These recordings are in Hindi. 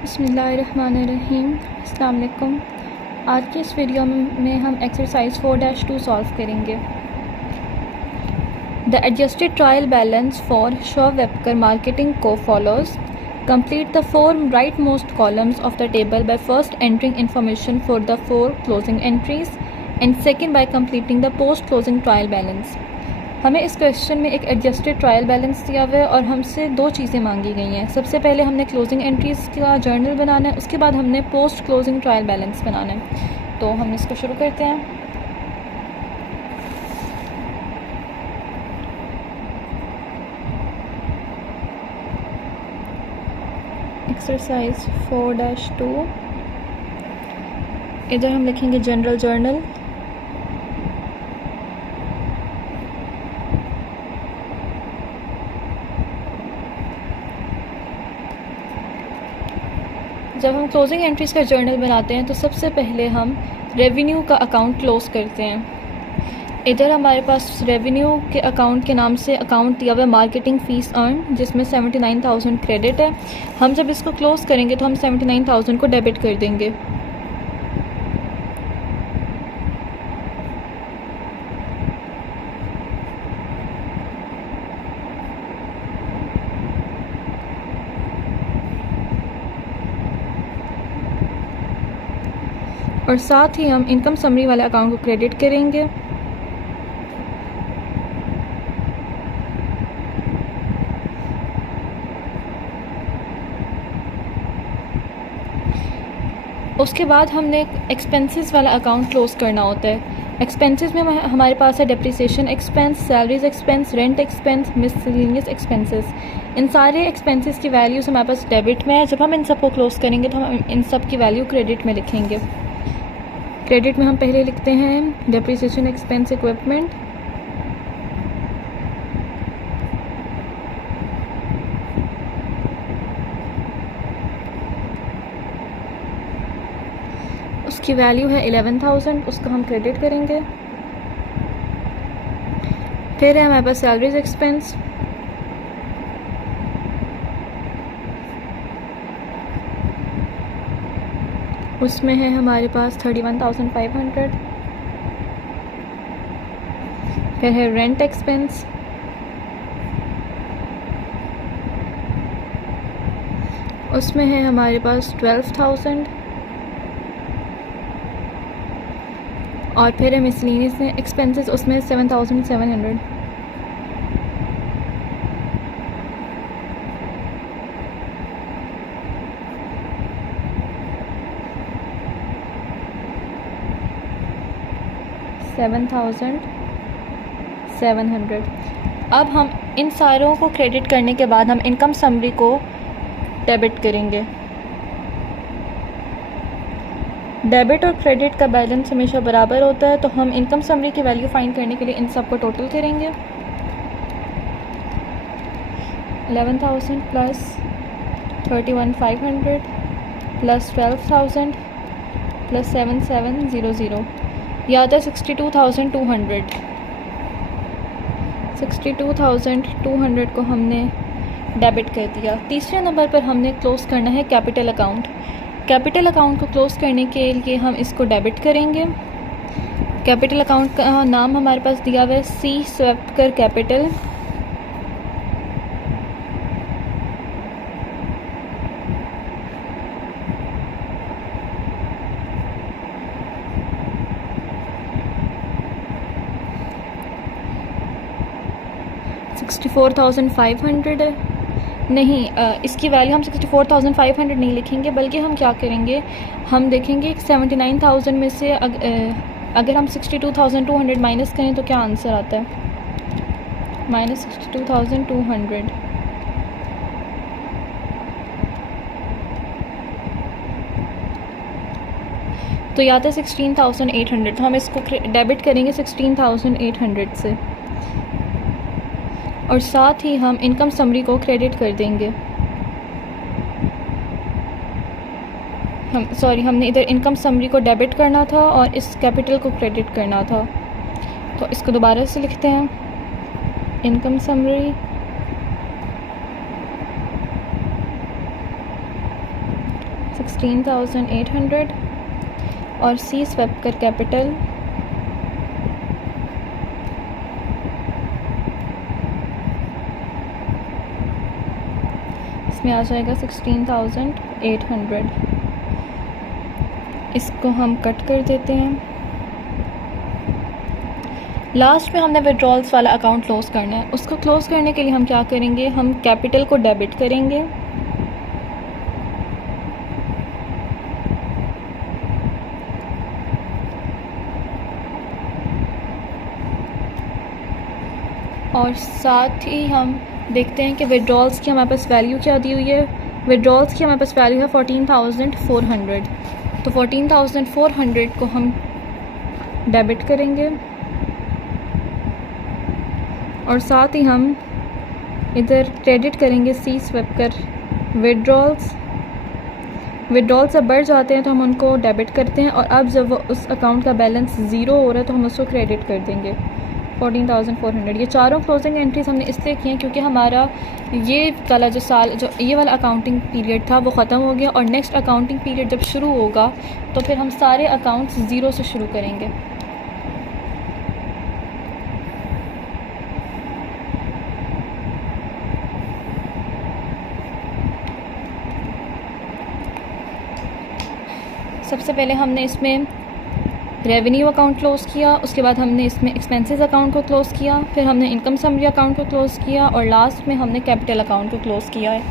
बिस्मिल्लाहिर्रहमानिर्रहीम। अस्सलाम वालेकुम। आज की इस वीडियो में हम एक्सरसाइज 4-2 सॉल्व करेंगे। The adjusted trial balance for Shaw Webker marketing को follows. Complete the 4 right most columns of the table by first entering information for the 4 closing entries and second by completing the post closing trial balance. हमें इस क्वेश्चन में एक एडजस्टेड ट्रायल बैलेंस दिया हुआ है और हमसे 2 चीज़ें मांगी गई हैं। सबसे पहले हमने क्लोजिंग एंट्रीज़ का जर्नल बनाना है, उसके बाद हमने पोस्ट क्लोजिंग ट्रायल बैलेंस बनाना है। तो हम इसको शुरू करते हैं। एक्सरसाइज 4-2, इधर हम लिखेंगे जनरल जर्नल। जब हम क्लोजिंग एंट्रीज़ का जर्नल बनाते हैं तो सबसे पहले हम रेवेन्यू का अकाउंट क्लोज़ करते हैं। इधर हमारे पास रेवेन्यू के अकाउंट के नाम से अकाउंट दिया हुआ है मार्केटिंग फ़ीस अर्न, जिसमें 79,000 क्रेडिट है। हम जब इसको क्लोज़ करेंगे तो हम 79,000 को डेबिट कर देंगे। और साथ ही हम इनकम समरी वाले अकाउंट को क्रेडिट करेंगे। उसके बाद हमने एक्सपेंसेस वाला अकाउंट क्लोज़ करना होता है। एक्सपेंसेस में हमारे पास है depreciation expense, salaries expense, rent expense, miscellaneous expenses. इन सारे एक्सपेंसेस की वैल्यूज़ हमारे पास डेबिट में है। जब हम इन सब को क्लोज़ करेंगे तो हम इन सब की वैल्यू क्रेडिट में लिखेंगे। क्रेडिट में हम पहले लिखते हैं डिप्रिसिएशन एक्सपेंस इक्विपमेंट, उसकी वैल्यू है 11,000, उसको हम क्रेडिट करेंगे। फिर है हमारे पास सैलरीज एक्सपेंस, उसमें है हमारे पास 31,500। फिर है रेंट एक्सपेंस, उसमें है हमारे पास 12,000। और फिर है मिसलेनियस एक्सपेंसेस, उसमें 7,700। $7,700। अब हम इन सारों को क्रेडिट करने के बाद हम इनकम समरी को डेबिट करेंगे। डेबिट और क्रेडिट का बैलेंस हमेशा बराबर होता है, तो हम इनकम समरी की वैल्यू फाइंड करने के लिए इन सब को टोटल करेंगे। 11,000 प्लस 31,500 प्लस 12,000 प्लस 7,700 या आता है 62,200। 62,200 को हमने डेबिट कर दिया। तीसरे नंबर पर हमने क्लोज़ करना है कैपिटल अकाउंट। कैपिटल अकाउंट को क्लोज़ करने के लिए हम इसको डेबिट करेंगे। कैपिटल अकाउंट का नाम हमारे पास दिया हुआ है सी स्वेप्टकर कैपिटल। $64,500 नहीं, इसकी वैल्यू हम 64,500 नहीं लिखेंगे, बल्कि हम क्या करेंगे, हम देखेंगे 79,000 में से अगर हम 62,200 माइनस करें तो क्या आंसर आता है, -62,200। तो या आता है 16,800। तो हम इसको डेबिट करेंगे 16,800 से, और साथ ही हम इनकम समरी को क्रेडिट कर देंगे। हमने इधर इनकम समरी को डेबिट करना था और इस कैपिटल को क्रेडिट करना था। तो इसको दोबारा से लिखते हैं, इनकम समरी 16,800 और सी स्वेपकर कैपिटल इसमें आ जाएगा 16,800। इसको हम कट कर देते हैं। लास्ट में हमने विड्रॉल्स वाला अकाउंट क्लोज़ करना है। उसको क्लोज़ करने के लिए हम क्या करेंगे, हम कैपिटल को डेबिट करेंगे और साथ ही हम देखते हैं कि विड्रॉल्स की हमारे पास वैल्यू क्या दी हुई है। विड्रॉल्स की हमारे पास वैल्यू है 14,400। तो 14,400 को हम डेबिट करेंगे और साथ ही हम इधर क्रेडिट करेंगे सी स्वेपकर विड्रॉल्स। विड्रॉल्स जब बढ़ जाते हैं तो हम उनको डेबिट करते हैं और अब जब वो उस अकाउंट का बैलेंस ज़ीरो हो रहा है तो हम उसको क्रेडिट कर देंगे 14,400। ये चारों क्लोजिंग एंट्रीज हमने इसलिए की हैं क्योंकि हमारा ये वाला जो ये वाला अकाउंटिंग पीरियड था वो ख़त्म हो गया और नेक्स्ट अकाउंटिंग पीरियड जब शुरू होगा तो फिर हम सारे अकाउंट्स ज़ीरो से शुरू करेंगे। सबसे पहले हमने इसमें रेवेन्यू अकाउंट क्लोज़ किया, उसके बाद हमने इसमें एक्सपेंसेस अकाउंट को क्लोज़ किया, फिर हमने इनकम समरी अकाउंट को क्लोज़ किया और लास्ट में हमने कैपिटल अकाउंट को क्लोज़ किया है।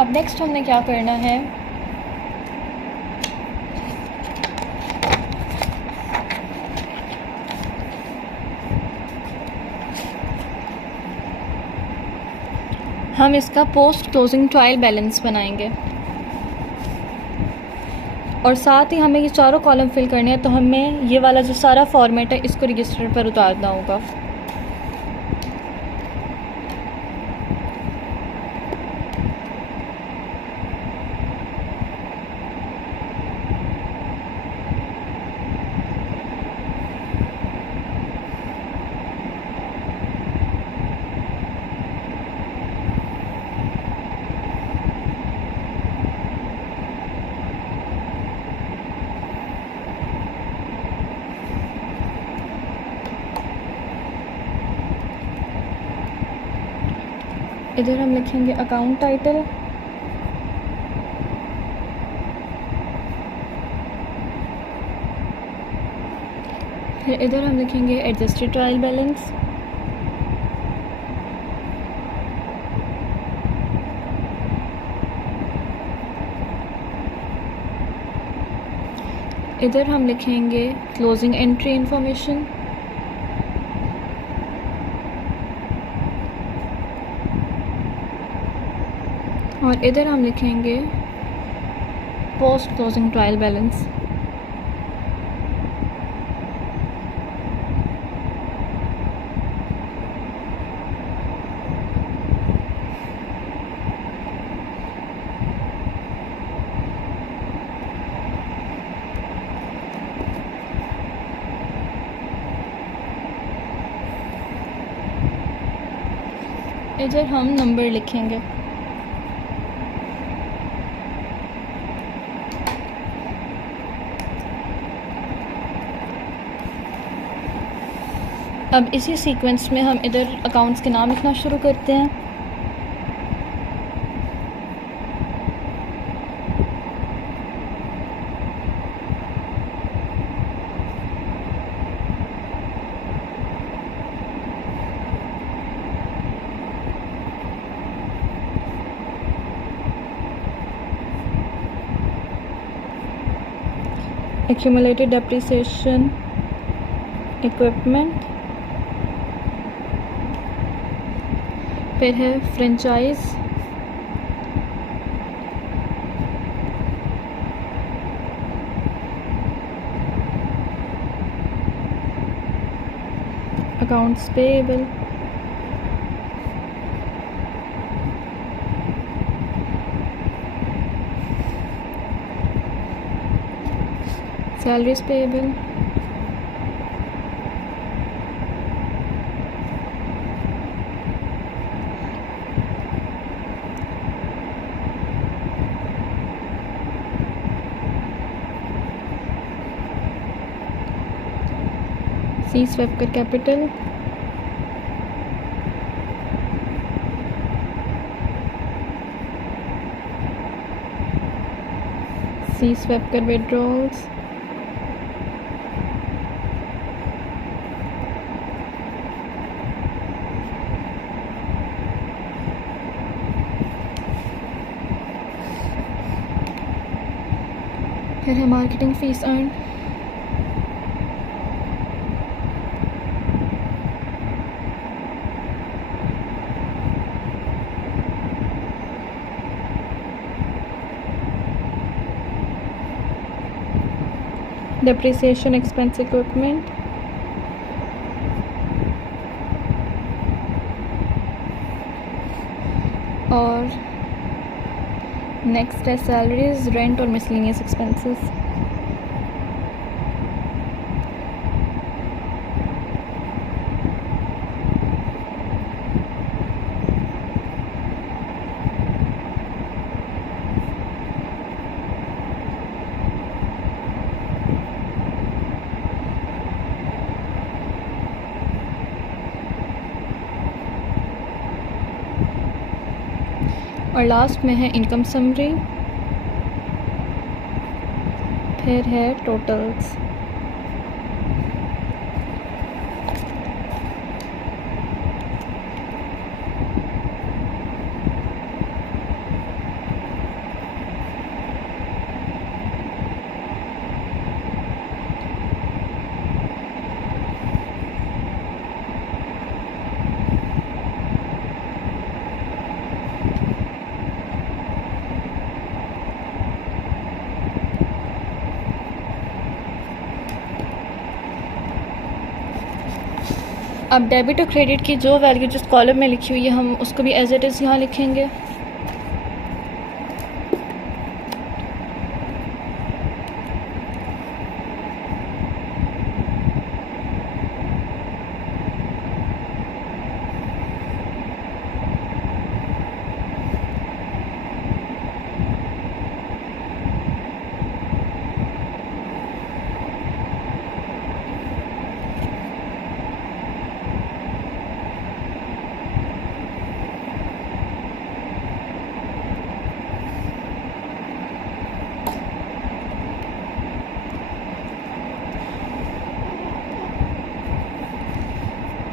अब नेक्स्ट हमने क्या करना है, हम इसका पोस्ट क्लोजिंग ट्रायल बैलेंस बनाएंगे और साथ ही हमें ये चारों कॉलम फिल करने हैं। तो हमें ये वाला जो सारा फॉर्मेट है इसको रजिस्टर पर उतारना होगा। इधर हम लिखेंगे अकाउंट टाइटल, फिर इधर हम लिखेंगे एडजस्टेड ट्रायल बैलेंस, इधर हम लिखेंगे क्लोजिंग एंट्री इंफॉर्मेशन, और इधर हम लिखेंगे पोस्ट क्लोजिंग ट्रायल बैलेंस। इधर हम नंबर लिखेंगे। अब इसी सीक्वेंस में हम इधर अकाउंट्स के नाम लिखना शुरू करते हैं। Accumulated depreciation, इक्विपमेंट, फिर है franchise, accounts payable, Salaries payable. C. Swepker Capital. C. Swepker Withdrawals. फिर है marketing fees earn. Depreciation expense equipment. और नेक्स्ट है सैलरीज, रेंट और मिसलेनियस एक्सपेंसेस. और लास्ट में है इनकम समरी. फिर है टोटल्स. अब डेबिट और क्रेडिट की जो वैल्यू जिस कॉलम में लिखी हुई है हम उसको भी एज इट इज़ यहाँ लिखेंगे.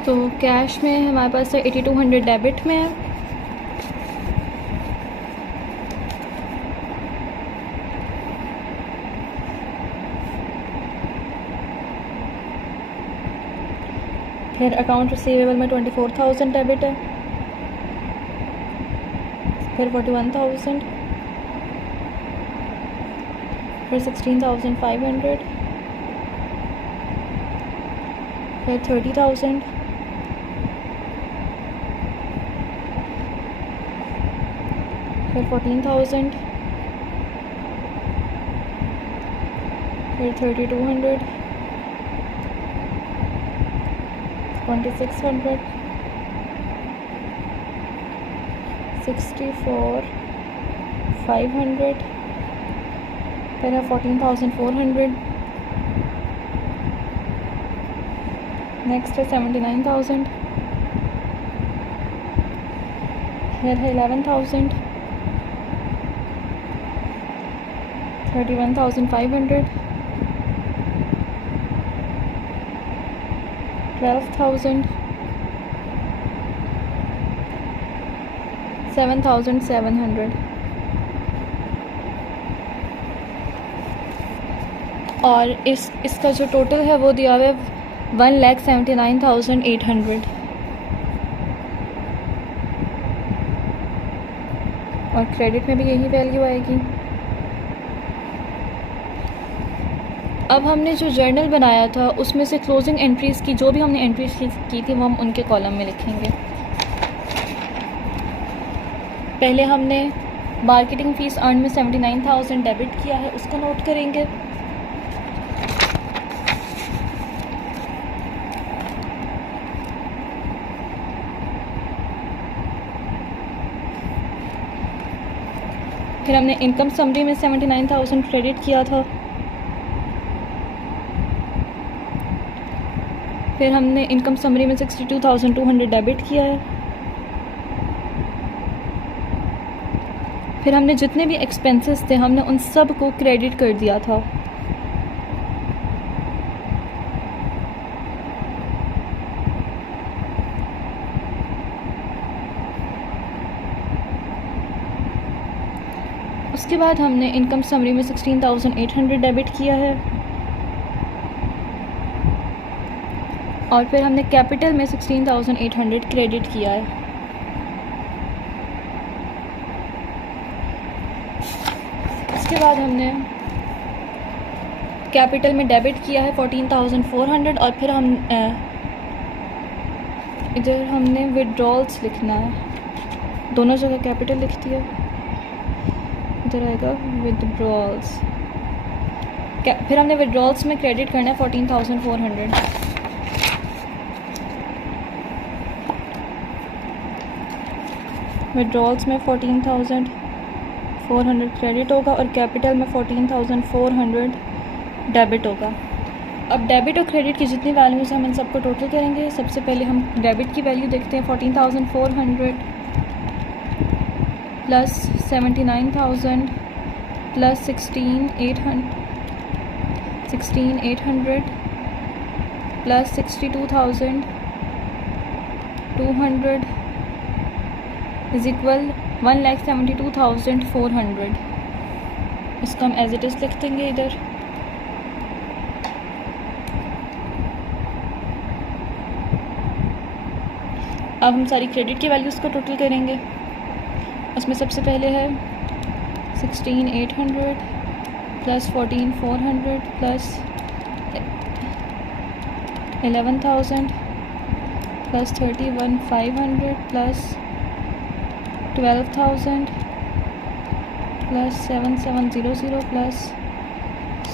तो कैश में हमारे पास 8200 डेबिट में है. फिर अकाउंट रिसीवेबल में 24,000 डेबिट है. फिर 41,000. फिर 16,500. फिर 30,000. फिर 14,000. फिर 3,200. 2,600. 64,500. फिर है 14,400. नेक्स्ट है 79,000. फिर है 11,000. 31,500. 12,000. 7,700. और इसका जो टोटल है वो दिया हुआ है 1,79,800. और क्रेडिट में भी यही वैल्यू आएगी. अब हमने जो जर्नल बनाया था उसमें से क्लोजिंग एंट्रीज़ की जो भी हमने एंट्रीज की थी वो हम उनके कॉलम में लिखेंगे. पहले हमने मार्केटिंग फ़ीस अर्न में 79,000 डेबिट किया है उसका नोट करेंगे. फिर हमने इनकम समरी में 79,000 क्रेडिट किया था। फिर हमने इनकम समरी में 62,200 डेबिट किया है। फिर हमने जितने भी एक्सपेंसेस थे हमने उन सब को क्रेडिट कर दिया था। उसके बाद हमने इनकम समरी में 16,800 डेबिट किया है और फिर हमने कैपिटल में 16,800 क्रेडिट किया है। उसके बाद हमने कैपिटल में डेबिट किया है 14,400 और फिर हम इधर हमने विड्रॉल्स लिखना है, दोनों जगह कैपिटल लिख दिया। इधर आएगा विड्रॉल्स। फिर हमने विड्रॉल्स में क्रेडिट करना है 14,400। विड्रॉल्स में 14,400 क्रेडिट होगा और कैपिटल में 14,400 डेबिट होगा। अब डेबिट और क्रेडिट की जितनी वैल्यूज़ हम इन सबको टोटल करेंगे। सबसे पहले हम डेबिट की वैल्यू देखते हैं। 14,400 plus 79,000 plus 16,800 plus 62,200 is equal 1,72,400। इसको हम एज इट इज़ लिख देंगे इधर। अब हम सारी क्रेडिट की वैल्यूज़ को टोटल करेंगे। उसमें सबसे पहले है 16,800 plus 14,400 plus 11,000 plus 31,500 plus 12,000 plus 7,700 plus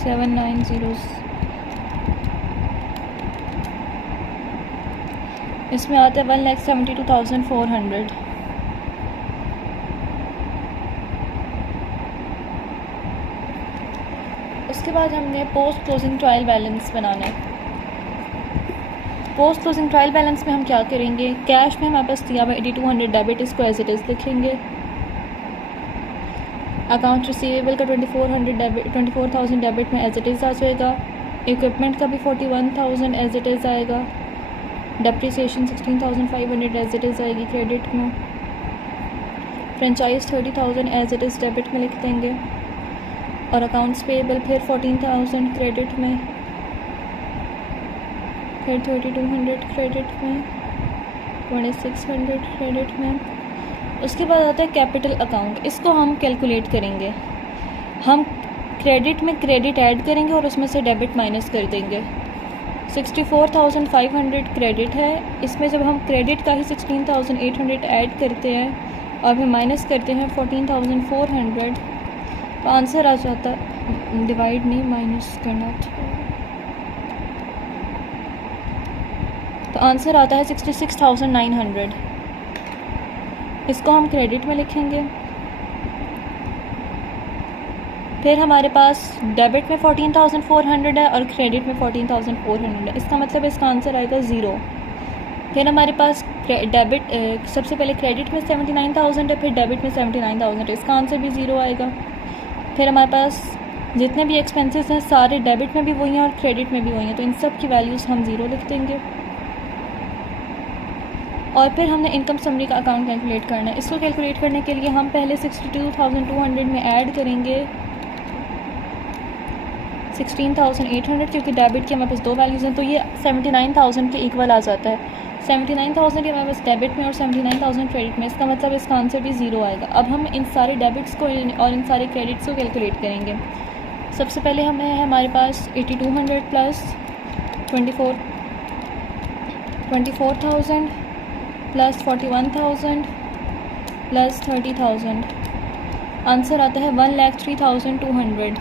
7,900। इसमें आता है 1,72,400। उसके बाद हमने पोस्ट क्लोजिंग ट्रायल बैलेंस बनाना है। पोस्ट क्लोजिंग ट्रायल बैलेंस में हम क्या करेंगे, कैश में हमारे पास दिया हुआ 8,200 डेबिट, इसको एज इट इज़ लिखेंगे। अकाउंट रिसीवेबल का 24,000 डेबिट में एज इट इज़ आ जाएगा। इक्विपमेंट का भी 41,000 एज इट इज़ आएगा। डेप्रिसिएशन 16,500 एज इट इज़ आएगी क्रेडिट में। Franchise 30,000 as it is debit में लिख देंगे। और अकाउंट्स पेएबल फिर 14,000 क्रेडिट में, फिर 3,200 क्रेडिट में, 2,600 क्रेडिट में। उसके बाद आता है कैपिटल अकाउंट। इसको हम कैलकुलेट करेंगे। हम क्रेडिट में क्रेडिट ऐड करेंगे और उसमें से डेबिट माइनस कर देंगे। 64,500 क्रेडिट है। इसमें जब हम क्रेडिट का ही 16,800 ऐड करते हैं और फिर माइनस करते हैं 14,400 तो आंसर आ जाता है, डिवाइड नहीं माइनस करना था, तो आंसर आता है 66,900। इसको हम क्रेडिट में लिखेंगे। फिर हमारे पास डेबिट में 14,400 है और क्रेडिट में 14,400 है। इसका मतलब इसका आंसर आएगा 0। फिर हमारे पास डेबिट सबसे पहले क्रेडिट में 79,000 है, फिर डेबिट में 79,000 है। इसका आंसर भी 0 आएगा। फिर हमारे पास जितने भी एक्सपेंसेस हैं सारे डेबिट में भी वही हैं और क्रेडिट में भी वही हैं, तो इन सब की वैल्यूज़ हम 0 लिख देंगे। और फिर हमने इनकम समरी का अकाउंट कैलकुलेट करना है। इसको कैलकुलेट करने के लिए हम पहले 62,200 में ऐड करेंगे 16,800, क्योंकि डेबिट की हमारे पास 2 वैल्यूज़ हैं, तो ये 79,000 के इक्वल आ जाता है। 79,000 हमारे पास डेबिट में और 79,000 क्रेडिट में। इसका मतलब इसका आंसर भी 0 आएगा। अब हम इन सारे डेबिट्स को और इन सारे क्रेडिट्स को कैलकुलेट करेंगे। सबसे पहले हमें है हमारे पास 8,200 प्लस 24,000 प्लस 41,000 प्लस 30,000। आंसर आता है 1,03,200।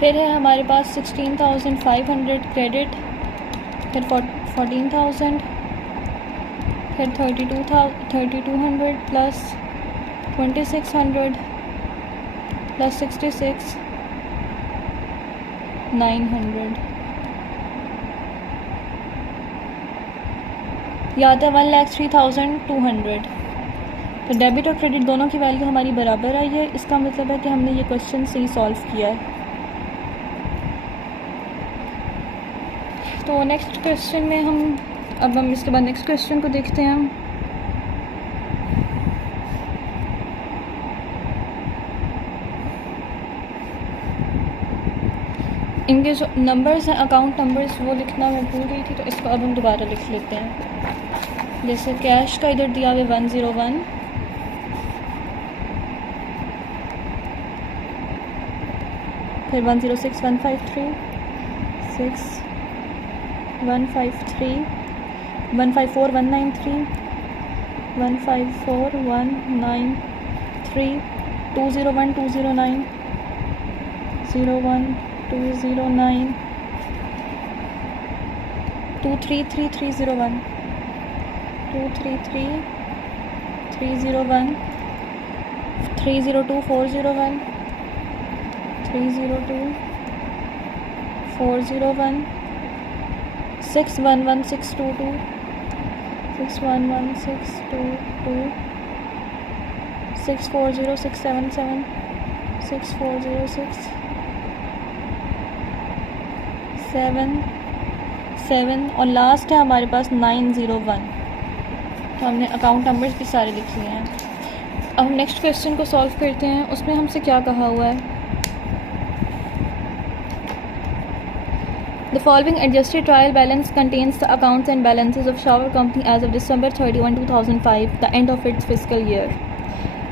फिर है हमारे पास 16,500 क्रेडिट, फिर 14,000 फिर 3200 प्लस 2600 प्लस 66 900 याद है 1,03,200। तो डेबिट और क्रेडिट दोनों की वैल्यू हमारी बराबर आई है। इसका मतलब है कि हमने ये क्वेश्चन सही सॉल्व किया है। तो नेक्स्ट क्वेश्चन में हम इसके बाद नेक्स्ट क्वेश्चन को देखते हैं। इनके जो नंबर्स हैं, अकाउंट नंबर्स, वो लिखना मैं भूल गई थी, तो इसको अब हम दोबारा लिख लेते हैं। जैसे कैश का इधर दिया हुआ 101, फिर 106 153 6 153 154 193 154 193 201 209 01 209 233 301 233 301 302 401 302 401 611 622 611 622 640 677 640 677 और लास्ट है हमारे पास 901। तो हमने अकाउंट नंबर्स भी सारे लिख लिए हैं। अब हम नेक्स्ट क्वेश्चन को सॉल्व करते हैं। उसमें हमसे क्या कहा हुआ है, The following adjusted trial balance contains the accounts and balances of Shower Company as of December 31, 2005, the end of its fiscal year.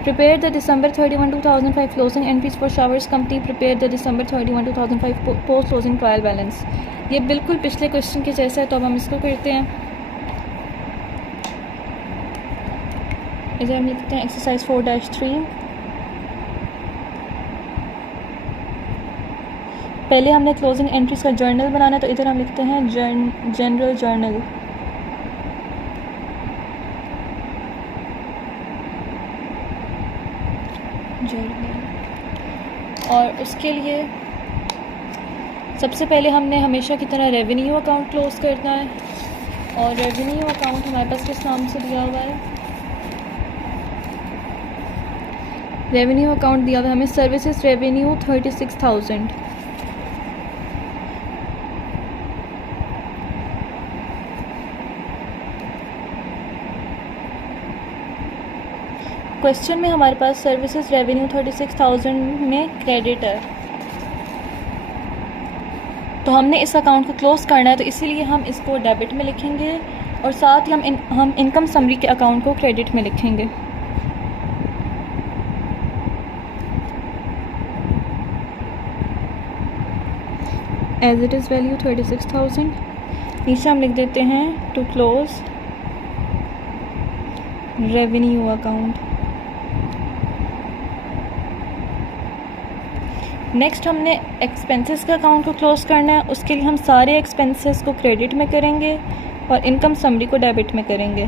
Prepare the December 31, 2005 closing entries for Showers Company. Prepare the December 31, 2005 post closing trial balance. ये बिल्कुल पिछले क्वेश्चन के जैसा है, तो अब हम इसको करते हैं। इधर हम लिखते हैं एक्सरसाइज 4-3। पहले हमने क्लोजिंग एंट्रीज का जर्नल बनाना है, तो इधर हम लिखते हैं जनरल जर्नल। और उसके लिए सबसे पहले हमने हमेशा की तरह रेवेन्यू अकाउंट क्लोज करना है। और रेवेन्यू अकाउंट हमारे पास किस नाम से दिया हुआ है, रेवेन्यू अकाउंट दिया हुआ है हमें सर्विसेज रेवेन्यू 36,000। क्वेश्चन में हमारे पास सर्विसेज रेवेन्यू 36,000 में क्रेडिट है, तो हमने इस अकाउंट को क्लोज करना है, तो इसीलिए हम इसको डेबिट में लिखेंगे और साथ ही हम इनकम समरी के अकाउंट को क्रेडिट में लिखेंगे। As it is value 36,000। नीचे हम लिख देते हैं to close revenue account. Next हमने एक्सपेंसेस का अकाउंट को क्लोज करना है। उसके लिए हम सारे एक्सपेंसेस को क्रेडिट में करेंगे और इनकम समरी को डेबिट में करेंगे।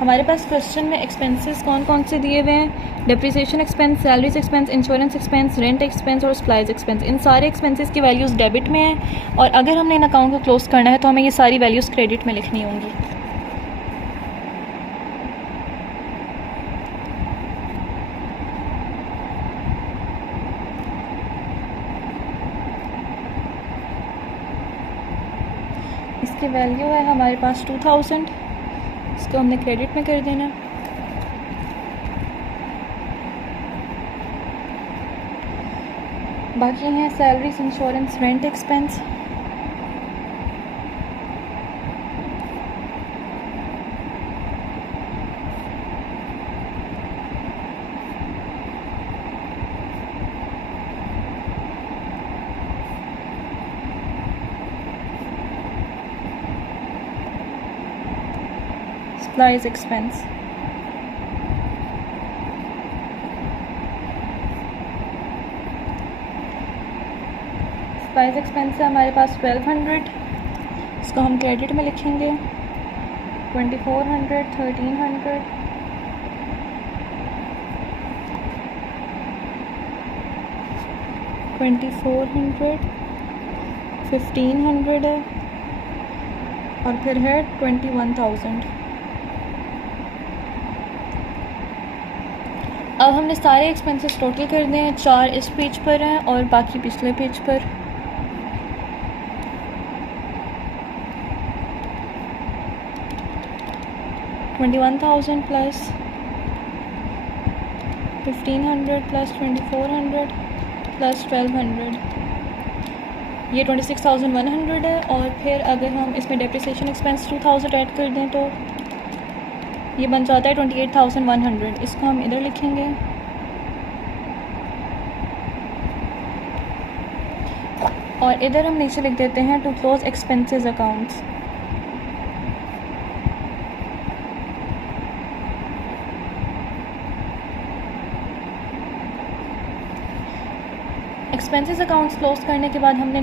हमारे पास क्वेश्चन में एक्सपेंसेस कौन कौन से दिए हुए हैं, depreciation expense, salaries expense, insurance expense, rent expense और सप्लाईज एक्सपेंस। इन सारे एक्सपेंसेस की वैल्यूज़ डेबिट में हैं और अगर हमने इन अकाउंट को क्लोज करना है तो हमें ये सारी वैल्यूज़ क्रेडिट में लिखनी होंगी। इसकी वैल्यू है हमारे पास 2000, इसको हमने क्रेडिट में कर देना। बाकी हैं salaries, insurance, rent expense. Supplies expense, supplies expense है हमारे पास 1200, इसको हम क्रेडिट में लिखेंगे। 2400, 1300, 2400, 1500 है और फिर है 21,000। अब हमने सारे एक्सपेंसेस टोटल कर दिए हैं, 4 इस पेज पर हैं और बाकी पिछले पेज पर। $21,000 प्लस 1500 प्लस 2400 प्लस 1200, ये 26,100 है। और फिर अगर हम इसमें डेप्रिसिएशन एक्सपेंस 2000 ऐड कर दें तो ये बन जाता है 28,100। इसको हम इधर लिखेंगे और इधर हम नीचे लिख देते हैं to close expenses accounts. Expenses accounts close करने के बाद हमने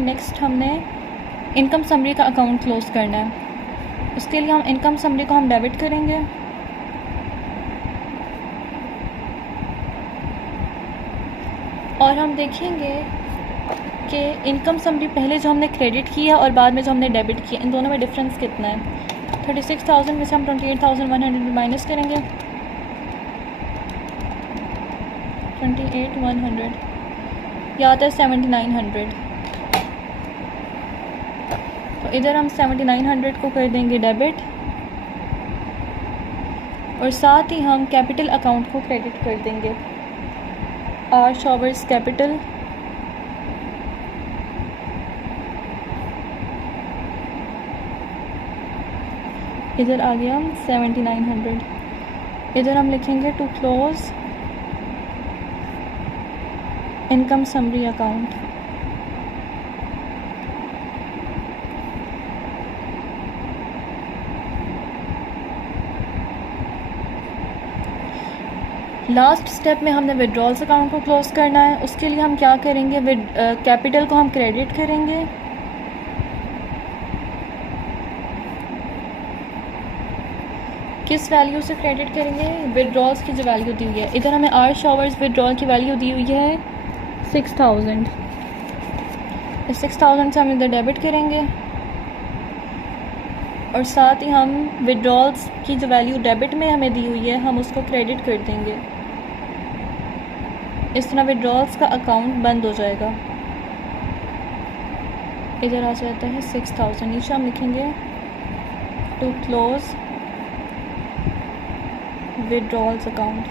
इनकम समरी का अकाउंट क्लोज करना है। उसके लिए हम इनकम समरी को हम डेबिट करेंगे और हम देखेंगे कि इनकम समरी पहले जो हमने क्रेडिट किया और बाद में जो हमने डेबिट किया, इन दोनों में डिफरेंस कितना है। 36,000 में से हम 28,100 माइनस करेंगे। 28,100 यह आता है 7,900। तो इधर हम 7,900 को कर देंगे डेबिट और साथ ही हम कैपिटल अकाउंट को क्रेडिट कर देंगे। आर शॉवर्स कैपिटल, इधर आ गया हम 7,900। इधर हम लिखेंगे to close income summary account. Last step में हमने विड्रॉल्स अकाउंट को क्लोज करना है। उसके लिए हम क्या करेंगे, कैपिटल को हम क्रेडिट करेंगे किस वैल्यू से क्रेडिट करेंगे, विड्रॉल्स की जो वैल्यू दी हुई है। इधर हमें आर शॉवर्स विड्रॉल की वैल्यू दी हुई है 6,000। इस 6,000 से हम इधर डेबिट करेंगे और साथ ही हम विड्रॉल्स की जो वैल्यू डेबिट में हमें दी हुई है हम उसको क्रेडिट कर देंगे। इस तरह विड्रॉल्स का अकाउंट बंद हो जाएगा। इधर आ जाता है 6,000। नीचे हम लिखेंगे to close withdrawals account.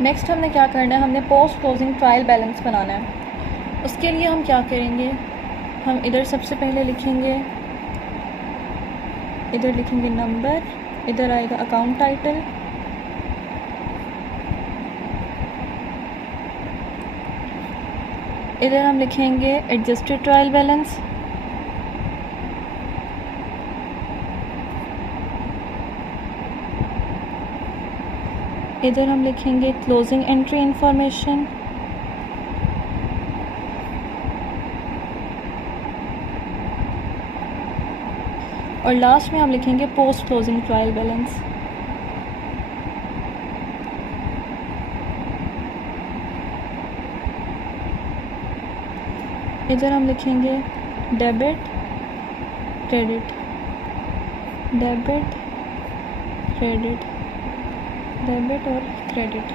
Next हमने क्या करना है, हमने पोस्ट क्लोजिंग ट्रायल बैलेंस बनाना है। उसके लिए हम क्या करेंगे, हम इधर सबसे पहले लिखेंगे, इधर लिखेंगे नंबर, इधर आएगा अकाउंट टाइटल, इधर हम लिखेंगे एडजस्टेड ट्रायल बैलेंस, इधर हम लिखेंगे क्लोजिंग एंट्री इंफॉर्मेशन, और लास्ट में हम लिखेंगे पोस्ट क्लोजिंग ट्रायल बैलेंस। इधर हम लिखेंगे debit credit, debit credit, debit और क्रेडिट।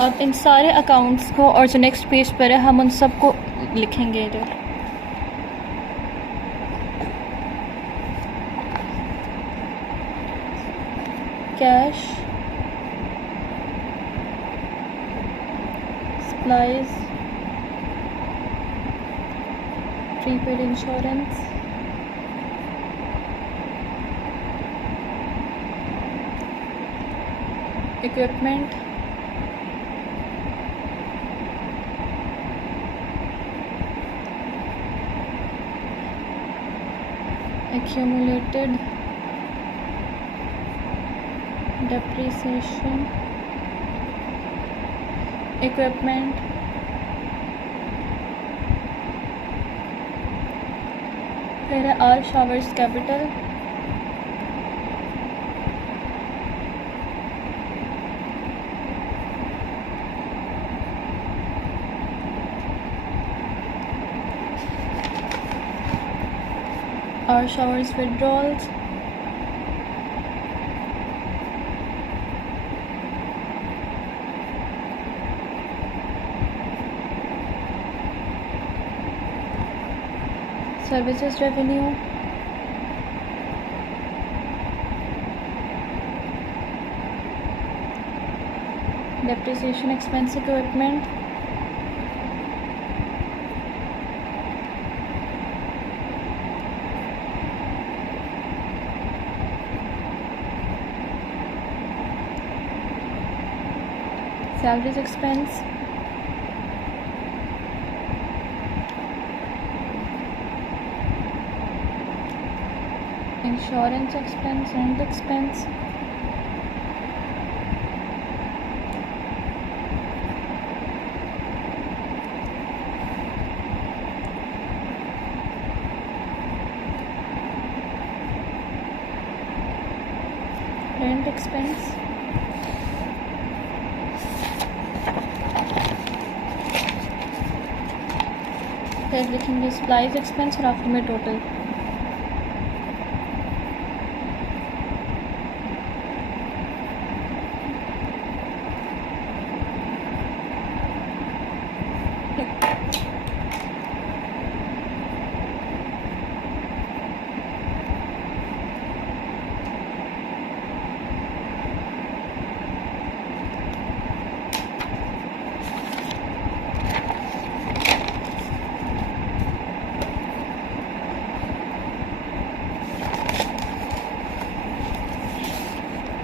अब इन सारे अकाउंट्स को और जो नेक्स्ट पेज पर है हम उन सबको लिखेंगे इधर। Cash, supplies, prepaid insurance, equipment, accumulated depreciation, equipment, फिर है R Showers Capital, R Showers Withdrawals, Services Revenue, Depreciation Expense Equipment, Salaries Expense, Insurance Expense, Rent Expense, Rent Expense, फिर लिखेंगे Supplies Expense और आखिर में टोटल।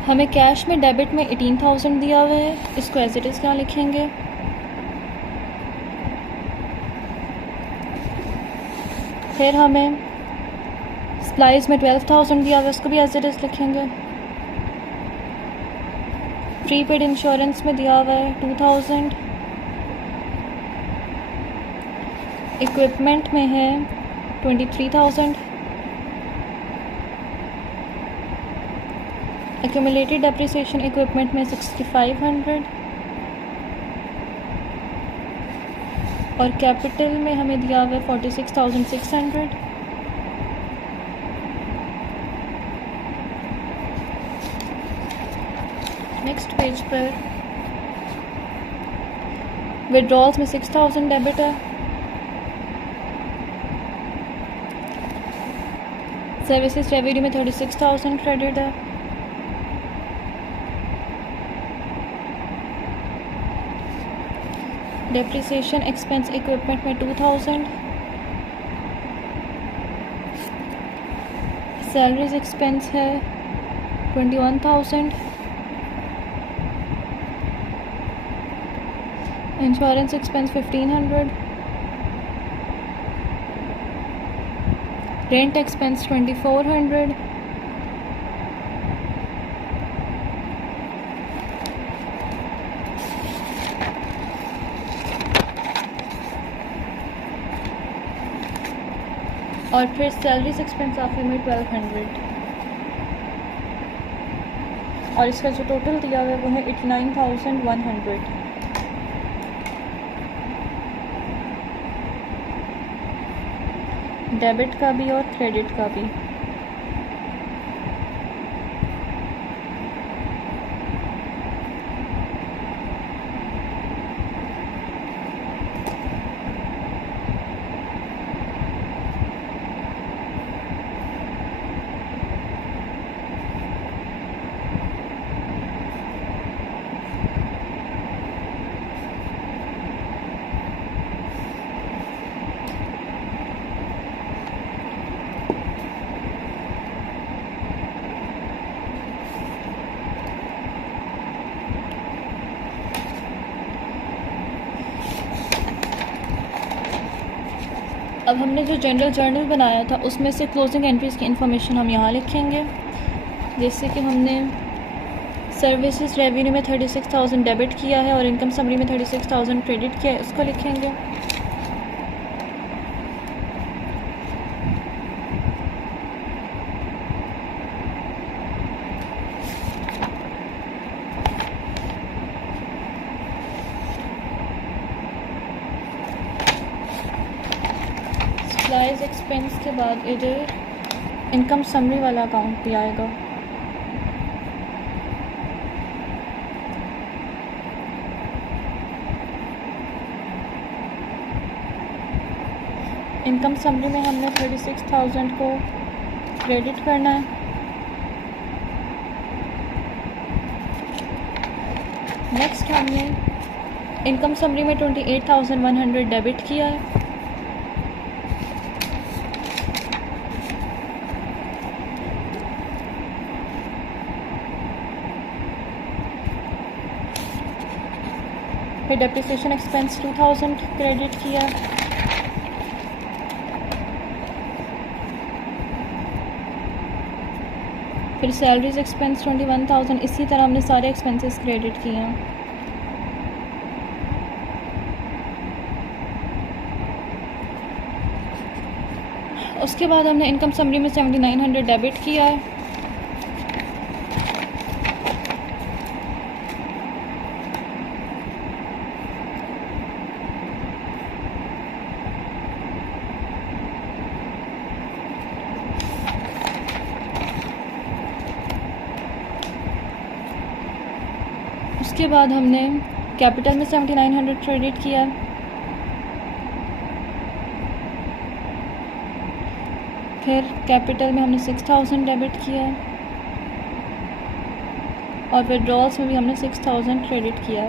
हमें कैश में डेबिट में 18,000 दिया हुआ है, इसको एज इट इज़ क्या लिखेंगे। फिर हमें सप्लाईज में 12,000 दिया हुआ है, इसको भी एज इट इज़ लिखेंगे। प्रीपेड इंश्योरेंस में दिया हुआ है 2,000, इक्विपमेंट में है 23,000, एक्यूमुलेटेड डेप्रिसिएशन इक्विपमेंट में 6,500 और कैपिटल में हमें दिया हुआ है 46,600। नेक्स्ट पेज पर विड्रॉल्स में 6,000 डेबिट है, सर्विसेज रेवेन्यू में 36,000 क्रेडिट है, डेप्रिसिएशन एक्सपेंस इक्विपमेंट में 2,000, सैलरीज एक्सपेंस है 21,000, इंश्योरेंस एक्सपेंस 1,500, रेंट एक्सपेंस 2,400, और फिर सैलरीज एक्सपेंस आखिर में 1,200 और इसका जो टोटल दिया हुआ है वो है 89,100। डेबिट का भी और क्रेडिट का भी। अब हमने जो जनरल जर्नल बनाया था उसमें से क्लोजिंग एंट्रीज़ की इंफॉर्मेशन हम यहाँ लिखेंगे। जैसे कि हमने सर्विसेज रेवेन्यू में 36,000 डेबिट किया है और इनकम समरी में 36,000 क्रेडिट किया है, उसको लिखेंगे। सप्लाइज एक्सपेंस के बाद इधर इनकम समरी वाला अकाउंट भी आएगा। इनकम समरी में हमने 36,000 को क्रेडिट करना है। नेक्स्ट हमने इनकम समरी में 28,100 डेबिट किया है। फिर डेप्रिसिएशन एक्सपेंस 2,000 क्रेडिट किया। फिर सैलरीज एक्सपेंस 21,000। इसी तरह हमने सारे एक्सपेंसेस क्रेडिट किए हैं। उसके बाद हमने इनकम समरी में 7,900 डेबिट किया है। उसके बाद हमने कैपिटल में 7,900 क्रेडिट किया। फिर कैपिटल में हमने 6,000 डेबिट किया और विड्रॉल्स में भी हमने 6,000 क्रेडिट किया।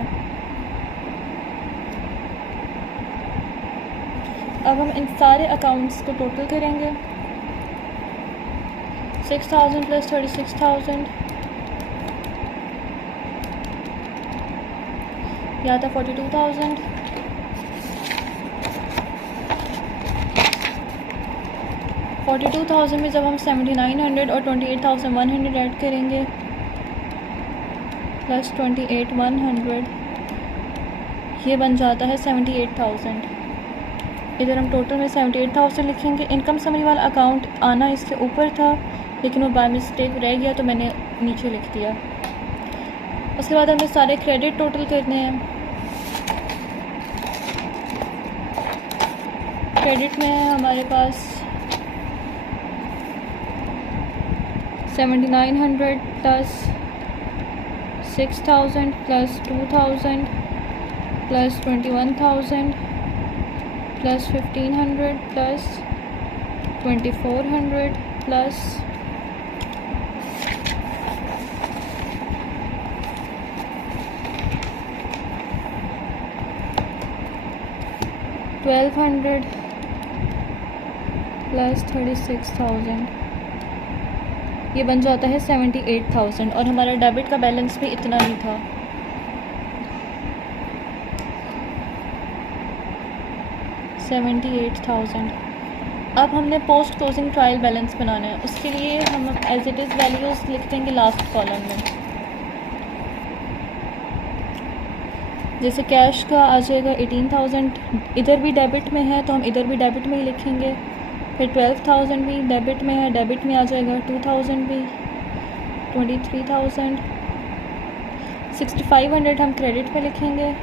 अब हम इन सारे अकाउंट्स को टोटल करेंगे। 6,000 प्लस 36,000 या था 42,000। में जब हम 7,900 और 28,100 ऐड करेंगे प्लस 28,100, ये बन जाता है 78,000। इधर हम टोटल में 78,000 लिखेंगे। इनकम समरी वाला अकाउंट आना इसके ऊपर था लेकिन वो बाय मिस्टेक रह गया तो मैंने नीचे लिख दिया। उसके बाद हमें सारे क्रेडिट टोटल करने हैं। क्रेडिट में है हमारे पास 7,900 plus 6,000 plus 2,000 plus 21,000 plus 1,500 plus 2,400 plus 1,200 plus 36,000, ये बन जाता है 78,000 और हमारा डेबिट का बैलेंस भी इतना ही था। $78,000। अब हमने पोस्ट क्लोजिंग ट्रायल बैलेंस बनाना है। उसके लिए हम एज इट इज़ वैल्यूज़ लिख देंगे लास्ट कॉलम में। जैसे कैश का आ जाएगा 18,000, इधर भी डेबिट में है तो हम इधर भी डेबिट में ही लिखेंगे। फिर 12,000 भी डेबिट में है, डेबिट में आ जाएगा 2,000 भी, 23,000। 6,500 हम क्रेडिट में लिखेंगे।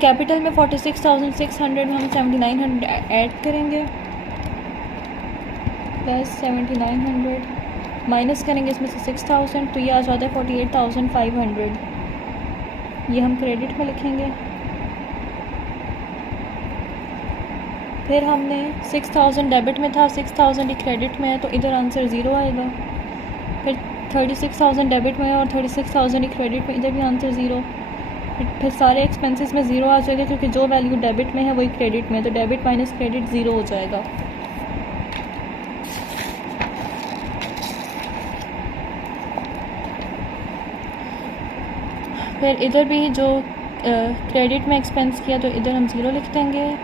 कैपिटल में 46,600 में हम 7,900 ऐड करेंगे प्लस 7,900 माइनस करेंगे इसमें से 6,000 तो ये आ जाता है 48,500, ये हम क्रेडिट में लिखेंगे। फिर हमने 6,000 डेबिट में था, 6,000 ही क्रेडिट में है तो इधर आंसर ज़ीरो आएगा। फिर 36,000 डेबिट में है और 36,000 ही क्रेडिट में, इधर भी आंसर ज़ीरो। फिर सारे एक्सपेंसेस में ज़ीरो आ जाएगा क्योंकि जो वैल्यू डेबिट में है वही क्रेडिट में है, तो डेबिट माइनस क्रेडिट ज़ीरो हो जाएगा। फिर इधर भी जो क्रेडिट में एक्सपेंस किया तो इधर हम ज़ीरो लिख देंगे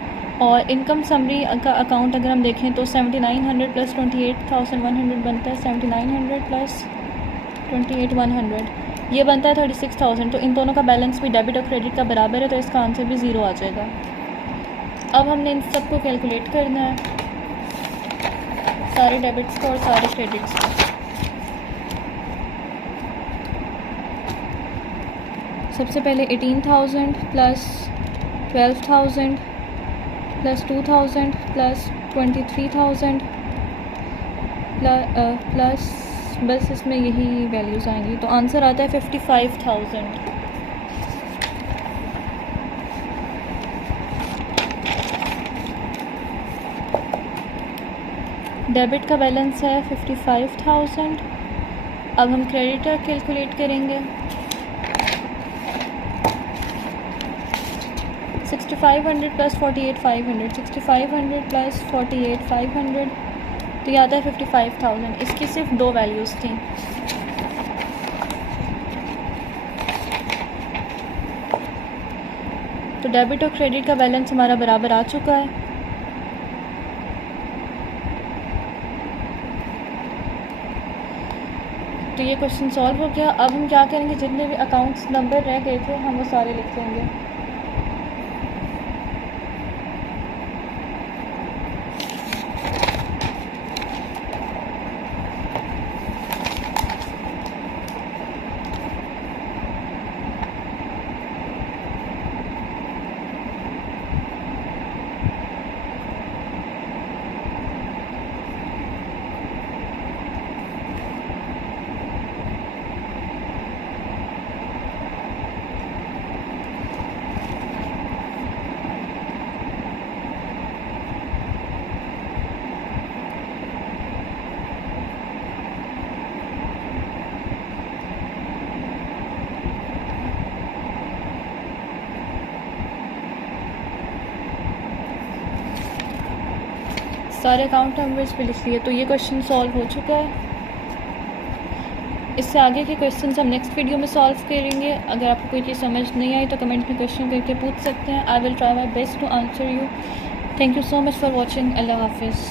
और इनकम समरी का अकाउंट अगर हम देखें तो 7900 प्लस 28,100 बनता है 7900 प्लस 28,100 ये बनता है 36,000। तो इन दोनों का बैलेंस भी डेबिट और क्रेडिट का बराबर है, तो इसका आंसर भी ज़ीरो आ जाएगा। अब हमने इन सबको कैलकुलेट करना है, सारे डेबिट्स को और सारे क्रेडिट्स को। सबसे पहले 18,000 प्लस 12,000 प्लस 2,000 प्लस 23,000 प्लस बस इसमें यही वैल्यूज़ आएंगी, तो आंसर आता है 55,000। डेबिट का बैलेंस है 55,000। अब हम क्रेडिटर कैलकुलेट करेंगे। 6,500 प्लस 48,500 6,500 प्लस 48,500 तो ये आता है 55,000। इसकी सिर्फ दो वैल्यूज़ थी। तो डेबिट और क्रेडिट का बैलेंस हमारा बराबर आ चुका है। तो ये क्वेश्चन सॉल्व हो गया। अब हम क्या करेंगे, जितने भी अकाउंट्स नंबर रह गए थे हम वो सारे लिख लेंगे। सारे अकाउंट नंबर्स पे लिख लिए। तो ये क्वेश्चन सॉल्व हो चुका है। इससे आगे के क्वेश्चंस हम नेक्स्ट वीडियो में सॉल्व करेंगे। अगर आपको कोई चीज़ समझ नहीं आई तो कमेंट में क्वेश्चन करके पूछ सकते हैं। I will try my best to answer you. Thank you so much for watching. अल्लाह हाफिज़।